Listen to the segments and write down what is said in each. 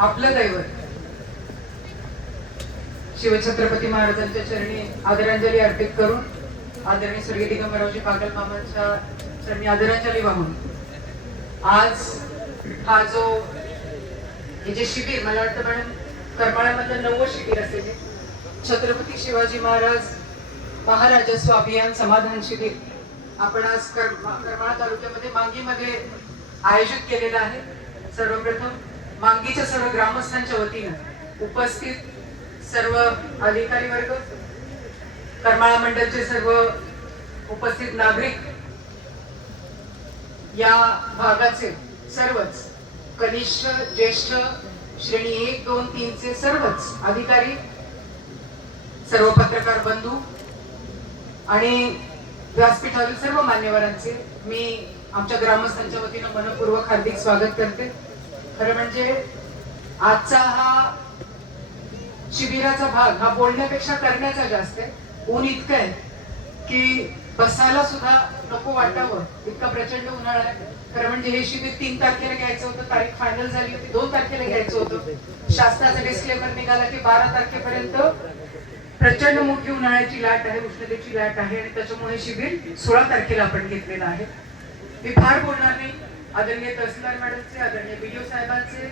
आपलं दैवत शिवछत्रपती महाराजांच्या चरणी आदरांजली अर्पित करून आदरणीय स्वर्गीय दिगंबररावजी पागल मामांच्या चरणी आदरांजली वाहून आज हा जो हे जे शिबिर मला वाटतं मॅडम करमाळ्यामधलं 9वं शिबिर असेल छत्रपती शिवाजी महाराज महाराजस्व अभियान समाधान शिबिर आपण आज करमाळा तालुक्यामध्ये मांगीमध्ये आयोजित केलेलं आहे। सर्वप्रथम मांगीच्या सर्व ग्रामस्थांच्या वतीने उपस्थित सर्व अधिकारी वर्ग करमाळा मंडळचे सर्व उपस्थित नागरिक या भागाचे सर्वच कनिष्ठ ज्येष्ठ श्रेणी 1 2 3 चे सर्वच अधिकारी सर्व पत्रकार बंधू आणि व्यासपीठावरील सर्व मान्यवरांचे मी आमच्या ग्रामस्थांच्या वतीने मनपूर्वक हार्दिक स्वागत करते। खरं म्हणजे आजचा हा शिबिराचा भाग हा बोलण्यापेक्षा करण्याचा जास्त आहे। ऊन इतकं आहे की बसायला सुद्धा नको वाटावं इतका प्रचंड उन्हाळा आहे। खरं म्हणजे हे शिबिर 3 तारखेला घ्यायचं होतं, तारीख फायनल झाली होती, 2 तारखेला घ्यायचं होतं। शासनाचा डिस्क्लेमर निघाला की 12 तारखेपर्यंत प्रचंड मोठी उन्हाळ्याची लाट आहे, उष्णतेची लाट आहे आणि त्याच्यामुळे शिबिर 16 तारखेला आपण घेतलेलं आहे। मी फार बोलणार नाही। आदरणीय तहसीलदार मॅडमचे, आदरणीय बीडीओ साहेबांचे,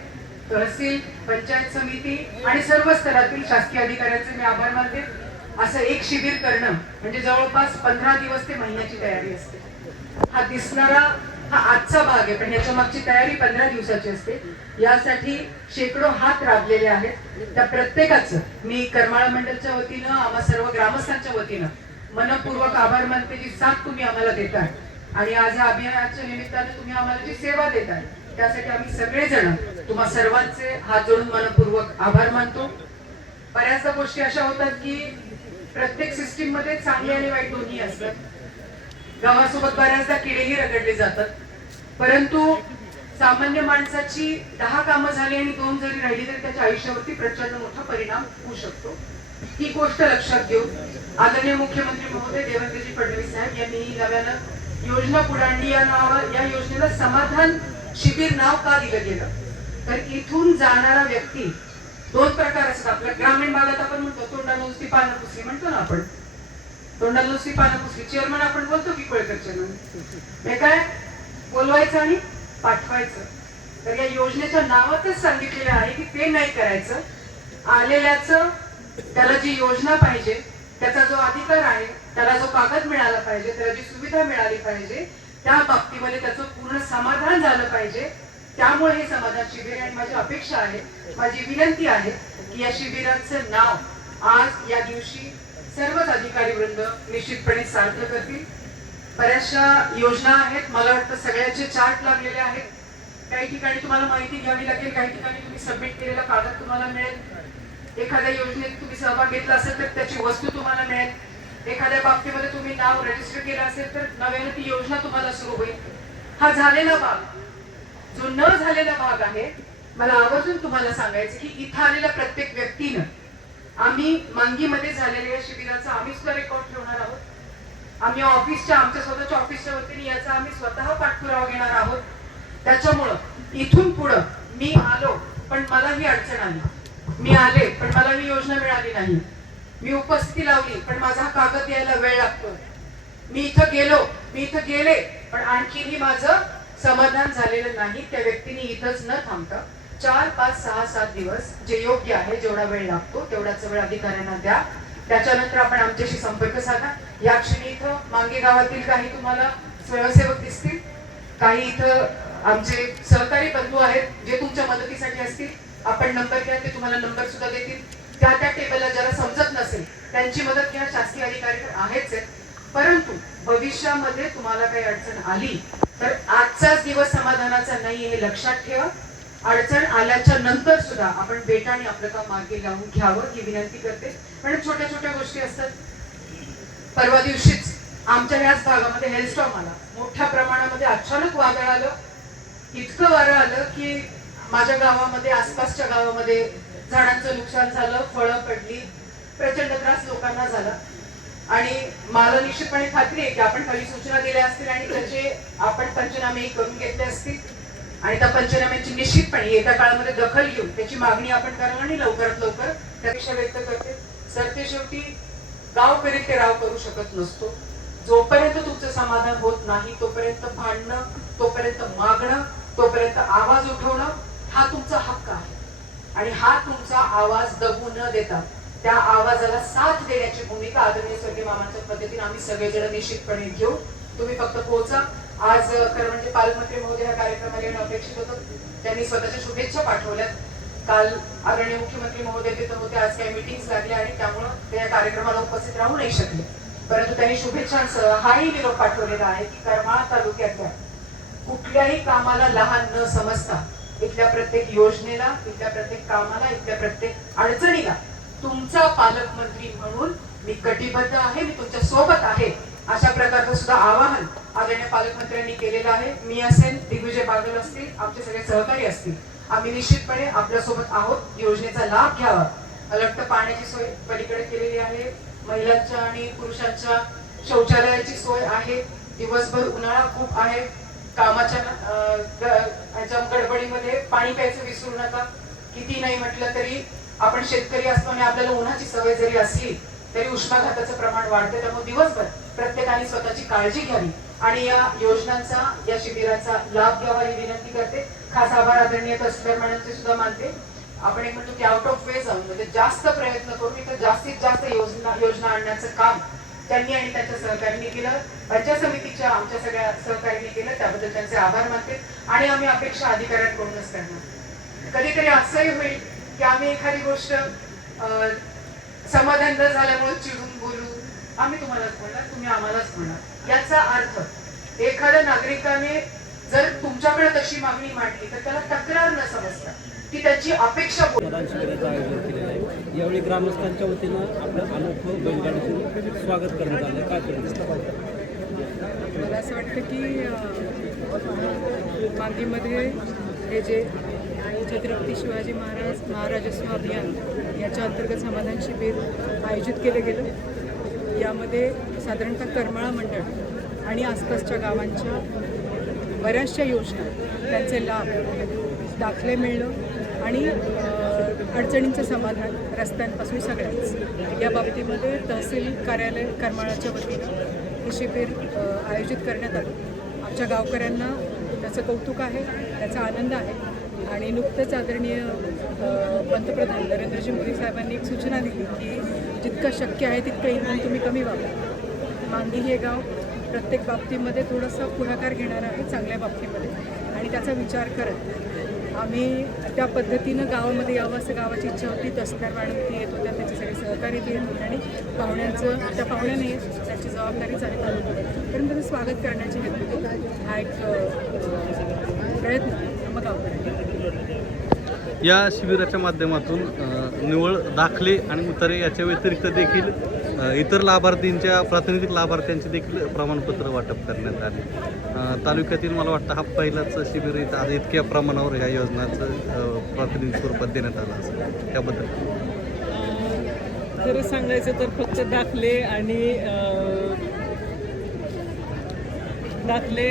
तहसील पंचायत समिती आणि सर्व स्तरातील शासकीय अधिकाऱ्यांचे मी आभार मानते। असं एक शिबिर करणं म्हणजे जवळपास 15 दिवस ते महिन्याची तयारी असते। हा दिसणारा हा आजचा भाग आहे पण याच्या मागची तयारी 15 दिवसाची असते। यासाठी शेकडो हात राबलेले आहेत। त्या प्रत्येकाचं मी करमाळा मंडळच्या वतीनं आम्हा सर्व ग्रामस्थांच्या वतीनं मनपूर्वक आभार मानते। जी साथ तुम्ही आम्हाला देताय आणि आज या अभियानाच्या निमित्ताने तुम्ही आम्हाला जी सेवा देताय त्यासाठी आम्ही सगळेजण तुम्हा सर्वांचे हात जोडून मनपूर्वक आभार मानतो। बऱ्याचदा गोष्टी अशा होतात की प्रत्येक सिस्टीम मध्ये चांगले आणि वाईट दोन्ही असतात। गावासोबत बऱ्याचदा किडेही रगडले जातात, परंतु सामान्य माणसाची 10 कामं झाली आणि 2 जरी राहिली तरी त्याच्या आयुष्यावरती प्रचंड मोठा परिणाम होऊ शकतो। ही गोष्ट लक्षात घेऊन आदरणीय मुख्यमंत्री महोदय देवेंद्रजी फडणवीस साहेब यांनी ही नव्यानं योजना पुढे आणली। या योजनेला समाधान शिबिर नाव का दिलं गेलं तर इथून जाणारा व्यक्ती 2 प्रकार असतात। आपल्या ग्रामीण भागात आपण म्हणतो तोंडाला नुसती पानं पुसली म्हणतो ना, आपण तोंडाला नुसती पानं पुसली। चेअरमन आपण बोलतो की कोळकर चेअरमन, हे काय बोलवायचं आणि पाठवायचं। तर या योजनेच्या नावातच सांगितलेलं आहे की ते नाही करायचं। आलेल्याचं त्याला जी योजना पाहिजे, त्याचा जो अधिकार आहे, त्याला जो कागद मिळाला पाहिजे, त्याला जी सुविधा मिळाली पाहिजे, त्या बाबतीमध्ये त्याचं पूर्ण समाधान झालं पाहिजे। त्यामुळे हे समाधान शिबिर आणि माझी अपेक्षा आहे, माझी विनंती आहे की या शिबिराचं नाव आज या दिवशी सर्वच अधिकारी वृंद निश्चितपणे सार्थ करतील। बऱ्याचशा योजना आहेत, मला वाटतं सगळ्याचे चार्ट लागलेले आहेत। काही ठिकाणी तुम्हाला माहिती घ्यावी लागेल, काही ठिकाणी तुम्ही सबमिट केलेला कागद तुम्हाला मिळेल। एखाद्या योजनेत तुम्ही सहभाग घेतला असेल तर त्याची वस्तू तुम्हाला मिळेल। एखाद्या बाबतीमध्ये तुम्ही नाव रजिस्टर केलं असेल तर नव्याने ती योजना तुम्हाला सुरू होईल। हा झालेला भाग, जो न झालेला भाग आहे, मला आवर्जून तुम्हाला सांगायचं की इथं आलेल्या प्रत्येक व्यक्तीनं आम्ही मांगीमध्ये झालेल्या या शिबिराचा आम्ही सुद्धा रेकॉर्ड ठेवणार आहोत। आम्ही आमच्या स्वतःच्या ऑफिसच्या वतीने याचा आम्ही स्वतः पाठपुरावा घेणार आहोत। त्याच्यामुळं इथून पुढं मी आलो पण मला ही अडचण आली, मी आले पण मला ही योजना मिळाली नाही, मी उपस्थिती लावली पण माझा कागद यायला वेळ लागतो, मी इथं गेले पण आणखीही माझं समाधान झालेलं नाही, त्या व्यक्तीने इथंच न थांबता 4 5 6 7 दिवस जे योग्य आहे, जेवढा वेळ लागतो तेवढाच वेळ अधिकाऱ्यांना द्या। त्याच्यानंतर आपण आमच्याशी संपर्क साधा। या क्षणी इथं मांगे गावातील काही तुम्हाला स्वयंसेवक दिसतील, काही इथं आमचे सहकारी बंधू आहेत जे तुमच्या मदतीसाठी असतील। आपण नंबर घ्या, ते तुम्हाला नंबर सुद्धा देतील। त्या टेबलला ज्याला समजत नसेल त्यांची मदत घ्या, शासकीय अधिकारी तर आहेच आहेत, परंतु भविष्यामध्ये तुम्हाला काही अडचण आली तर आजचाच दिवस समाधानाचा नाही हे लक्षात ठेवा। अडचण आल्याच्या नंतर सुद्धा आपण बेटाने आपलं काम मार्गी लावून घ्यावं ही विनंती करते। पण छोट्या छोट्या गोष्टी असतात। परवा दिवशीच आमच्या याच भागामध्ये हेलस्टॉर्म आला, मोठ्या प्रमाणामध्ये अचानक वादळ आलं, इतकं वारं आलं की माझ्या गावामध्ये, आसपासच्या गावामध्ये झाडांचं नुकसान झालं, फळं पडली, प्रचंड त्रास लोकांना झाला। आणि मला निश्चितपणे खात्री आहे की आपण काही सूचना दिल्या असतील आणि त्याचे आपण पंचनामे करून घेतले असतील। आणि त्या पंचनाम्यांची निश्चितपणे येत्या काळामध्ये दखल घेऊन त्याची मागणी आपण करावी आणि लवकरात लवकर त्यापेक्षा व्यक्त करते. सर ते शेवटी गाव करीत ते राव करू शकत नसतो. जोपर्यंत तुमचं समाधान होत नाही तोपर्यंत भांडणं, तोपर्यंत मागणं, तोपर्यंत आवाज उठवणं हा तुमचा हक्क आहे. आणि हा तुमचा आवाज दबू न देता त्या आवाजाला साथ देण्याची भूमिका आदरणीय स्वर्गीय मामांच्या पद्धतीने आम्ही सगळेजण निश्चितपणे घेऊ. तुम्ही फक्त पोहोचा. आज खरं म्हणजे पालकमंत्री महोदय ह्या कार्यक्रमाला येणं अपेक्षित होतं. त्यांनी स्वतःच्या शुभेच्छा पाठवल्यात. काल आदरणीय मुख्यमंत्री महोदय तिथं होते. आज काही मीटिंग्स लागल्या आणि त्यामुळं ते या कार्यक्रमाला उपस्थित राहू नाही शकले. परंतु त्यांनी शुभेच्छांसह हाही निरोप पाठवलेला आहे की करमाळा तालुक्यातल्या कुठल्याही कामाला लहान न समजता इथल्या प्रत्येक योजनेला, इथल्या प्रत्येक कामाला, इथल्या प्रत्येक अडचणीला तुमचा पालकमंत्री म्हणून मी कटिबद्ध आहे, मी तुमच्या सोबत आहे, अशा प्रकारचं सुद्धा आवाहन आदरणीय पालकमंत्र्यांनी केलेलं आहे. मी असेल, दिग्विजय बागल असतील, आमचे सगळे सहकारी असतील, आम्ही निश्चितपणे आपल्या सोबत आहोत. योजनेचा लाभ घ्यावा. अलगट पाण्याची सोय पलीकडे केलेली आहे. महिलांच्या आणि पुरुषांच्या शौचालयाची सोय आहे. दिवसभर उन्हाळा खूप आहे. कामाच्या गडबडीमध्ये पाणी प्यायचं विसरू नका. किती नाही म्हटलं तरी आपण शेतकरी असतो आणि आपल्याला उन्हाची सवय जरी असली तरी उष्माघाताचं प्रमाण वाढते. त्यामुळे दिवसभर प्रत्येकाने स्वतःची काळजी घ्यावी आणि या योजनांचा, या शिबिराचा लाभ घ्यावा ही विनंती करते. खास आभार आदरणीय तहसीलदार मॅडमचे सुद्धा मानते. आपण एक म्हणतो की आउट ऑफ वे जाऊन म्हणजे जास्त प्रयत्न करून इथं जास्तीत जास्त योजना आणण्याचं काम त्यांनी आणि त्यांच्या सहकार्यांनी केलं. पंचायत समितीच्या आमच्या सगळ्या सहकार्यांनी केलं. त्याबद्दल त्यांचे आभार मानते. आणि आम्ही अपेक्षा अधिकाऱ्यांकडूनच करणार. कधीतरी असंही होईल की आम्ही एखादी गोष्ट समाधान न झाल्यामुळे चिडून बोलू. आम्ही तुम्हालाच बोलणार, तुम्ही आम्हालाच बोलणार. याचा अर्थ एखाद्या नागरिकाने जर तुमच्याकडे तशी मागणी मांडली तर त्याला तक्रार न समजता ती त्याची अपेक्षा शिबिराचं आयोजन केलेलं आहे. यावेळी ग्रामस्थांच्या वतीनं आपलं अनोखं बैलगाडीचं स्वागत करण्यात आलं. काय मला असं वाटतं की मागीमध्ये हे जे छत्रपती शिवाजी महाराजस्व अभियान याच्या अंतर्गत समाधान शिबिर आयोजित केलं गेलं. यामध्ये साधारणतः करमाळा मंडळ आणि आसपासच्या गावांच्या बऱ्याचशा योजना, त्यांचे लाभ, दाखले मिळणं आणि अडचणींचं समाधान रस्त्यांपासून सगळ्याच या बाबतीमध्ये तहसील कार्यालय करमाळाच्या वतीनं हे शिबिर आयोजित करण्यात आलं. आमच्या गावकऱ्यांना त्याचं कौतुक आहे, त्याचा आनंद आहे. आणि नुकतंच आदरणीय पंतप्रधान नरेंद्रजी मोदी साहेबांनी एक सूचना दिली की जितकं शक्य आहे तितकं इंधन तुम्ही कमी वापरा. मांगी हे गाव प्रत्येक बाबतीमध्ये थोडासा पुढाकार घेणार आहे, चांगल्या बाबतीमध्ये, आणि त्याचा विचार करत आम्ही त्या पद्धतीनं गावामध्ये यावं असं गावाची इच्छा होती. तहसीलदार मॅडम ती येत होत्या, त्याचे सगळे सहकारी ते येत होते आणि पाहुण्यांचं, त्या पाहुण्याने त्याची जबाबदारीच आहे तालुक्यात, कारण त्याचं स्वागत करण्याची हेतू हा एक प्रयत्न मग या शिबिराच्या माध्यमातून निव्वळ दाखले आणि उतारे याच्या व्यतिरिक्त देखील इतर लाभार्थींच्या, प्रातिनिधिक लाभार्थ्यांचे देखील प्रमाणपत्र वाटप करण्यात आले. तालुक्यातील मला वाटतं हा पहिलाच शिबिर इथं आज इतक्या प्रमाणावर ह्या योजनाचं प्रातिनिधिक स्वरूपात देण्यात आलं असेल. त्याबद्दल खरं सांगायचं तर फक्त दाखले आणि दाखले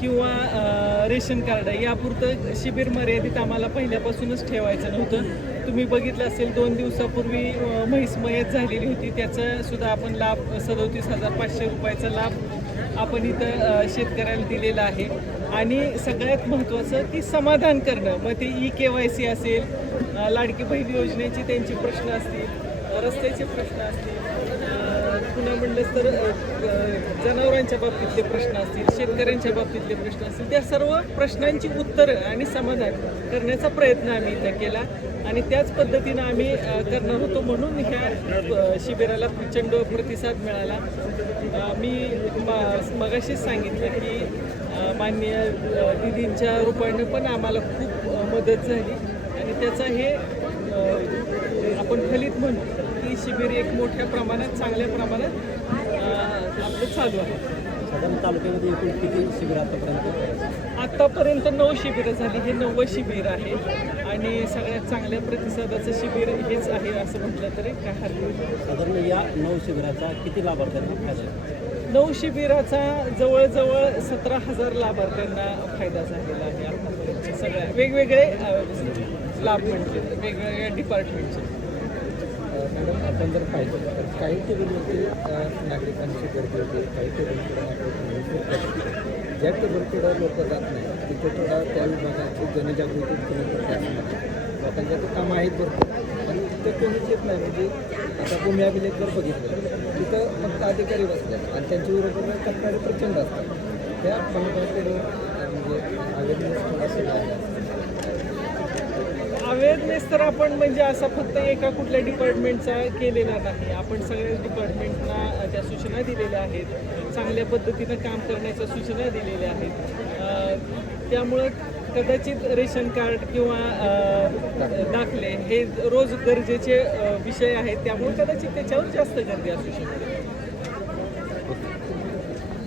किंवा रेशन कार्ड यापुरतं शिबिर मर्यादित आम्हाला पहिल्यापासूनच ठेवायचं नव्हतं. तुम्ही बघितलं असेल 2 दिवसापूर्वी म्हैस मयत झालेली होती, त्याचा सुद्धा आपण लाभ 37,500 रुपयाचा लाभ आपण इथं शेतकऱ्याला दिलेला आहे. आणि सगळ्यात महत्त्वाचं की समाधान करणं, मग ते EKYC असेल, लाडकी बहीण योजनेचे त्यांचे प्रश्न असतील, रस्त्याचे प्रश्न असतील, पुन्हा म्हणलं तर जनावरांच्या बाबतीतले प्रश्न असतील, शेतकऱ्यांच्या बाबतीतले प्रश्न असतील, त्या सर्व प्रश्नांची उत्तरं आणि समाधान करण्याचा प्रयत्न आम्ही इथं केला. आणि त्याच पद्धतीनं आम्ही करणार होतो, म्हणून ह्या शिबिराला प्रचंड प्रतिसाद मिळाला. मी मगाशीच सांगितलं की माननीय दिदींच्या रूपाने पण आम्हाला खूप मदत झाली आणि त्याचा हे आपण फलित म्हणू की शिबिर एक मोठ्या प्रमाणात, चांगल्या प्रमाणात आपलं चालू आहे. साधारण तालुक्यामध्ये एकूण किती शिबिर आत्तापर्यंत 9 शिबिरं झाली. हे 9वं शिबिर आहे आणि सगळ्यात चांगल्या प्रतिसादाचं शिबिर हेच आहे असं म्हटलं तरी काय हरकत नाही. साधारण या 9 शिबिराचा किती लाभार्थ्यांना फायदा? 9 शिबिराचा जवळजवळ 17,000 लाभार्थ्यांना फायदा झालेला आहे. सगळ्या वेगवेगळे लाभ म्हणजे वेगवेगळ्या डिपार्टमेंटचे. मॅडम आपण जर पाहिलं तर काही टेबलवरती नागरिकांची गर्दी होते, काही टेबलकडे ज्या टेबलकडे लोक जात नाही तिथे थोडा त्या विभागाची जनजागृती कमी करतात. लोकांच्या तर कामं आहेत भरपूर पण तिथं कोणीच येत नाही. म्हणजे आता भूमी अभिलेख जर बघितलं तिथं फक्त अधिकारी बसतात आणि त्यांच्याबरोबर करणारे प्रचंड असतात. त्या पलीकडे म्हणजे अवेअरनेस थोडासा अवेअरनेस तर आपण म्हणजे असा फक्त एका कुठल्या डिपार्टमेंटचा केलेला नाही. आपण सगळ्याच डिपार्टमेंटना त्या सूचना दिलेल्या आहेत, चांगल्या पद्धतीनं काम करण्याच्या सूचना दिलेल्या आहेत. त्यामुळं कदाचित रेशन कार्ड किंवा दाखले हे रोज गरजेचे विषय आहेत, त्यामुळे कदाचित त्याच्यावर जास्त गर्दी असू शकते.